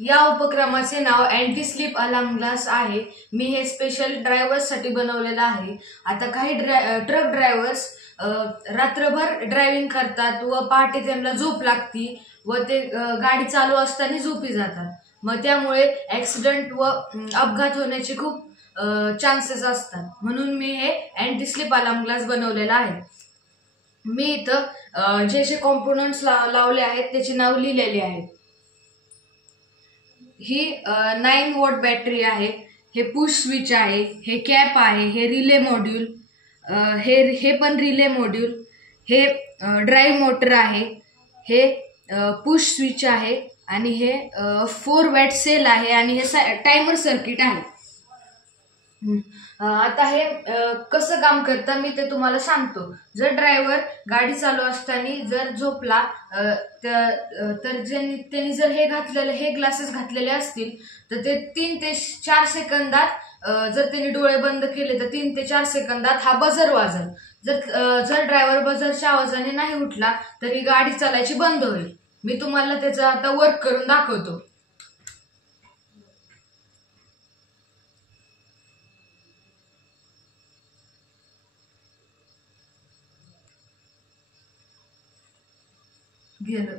या उपक्रमाचे नाव anti slip alarm glass आहे। मी हे स्पेशल ड्रायव्हर्ससाठी बनवलेलं आहे। आता काही ट्रक ड्रायव्हर्स रात्रभर ड्रायव्हिंग करतात व पहाटे त्यांना झोप लागती व ते गाडी चालू असताना झोपी जातात। मग त्यामुळे ॲक्सिडेंट व अपघात होण्याचे खूप चान्सेस असतात। म्हणून मी हे अँटी स्लिप अलार्म ग्लास बनवलेला आहे। मी इथं जे जे कॉम्पोनंट्स लावले आहेत त्याची नाव लिहिलेली आहेत। ही 9 वॉट बॅटरी आहे, हे पुश स्विच आहे, हे कॅप आहे, हे रिले मॉड्यूल, हे पण रिले मॉड्यूल, हे ड्राईव्ह मोटर आहे, हे पुश स्विच आहे आणि हे 4 वॅट सेल आहे आणि हे टायमर सर्किट आहे। आता हे कसं काम करतं मी ते तुम्हाला सांगतो। जर ड्रायव्हर गाडी चालू असताना जर झोपला तर त्यांनी जर हे ग्लासेस घातलेले असतील तर ते 3 ते 4 सेकंदात जर त्यांनी डोळे बंद केले तर 3 ते 4 सेकंदात हा बजर वाजल। जर ड्रायव्हर बजरच्या आवाजाने नाही उठला तरी गाडी चालायची बंद होईल। मी तुम्हाला त्याचं आता वर्क करून दाखवतो। गेलं